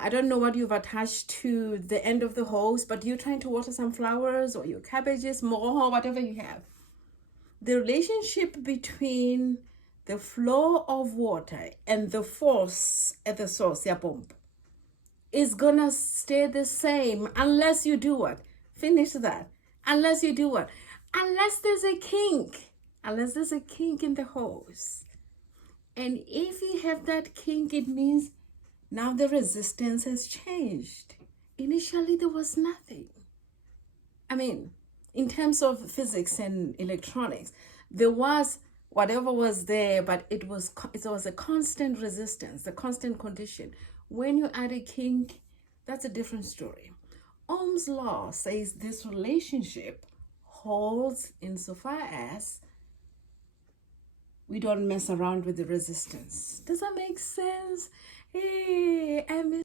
I don't know what you've attached to the end of the hose, but you're trying to water some flowers or your cabbages, more, whatever you have. The relationship between the flow of water and the force at the source, your pump, is gonna stay the same unless you do what? Finish that. Unless you do what? Unless there's a kink. Unless there's a kink in the hose. And if you have that kink, it means now the resistance has changed. Initially, there was nothing. I mean, in terms of physics and electronics, there was whatever was there, but it was a constant resistance, a constant condition. When you add a kink, that's a different story. Ohm's law says this relationship holds insofar as we don't mess around with the resistance. Does that make sense? Hey, I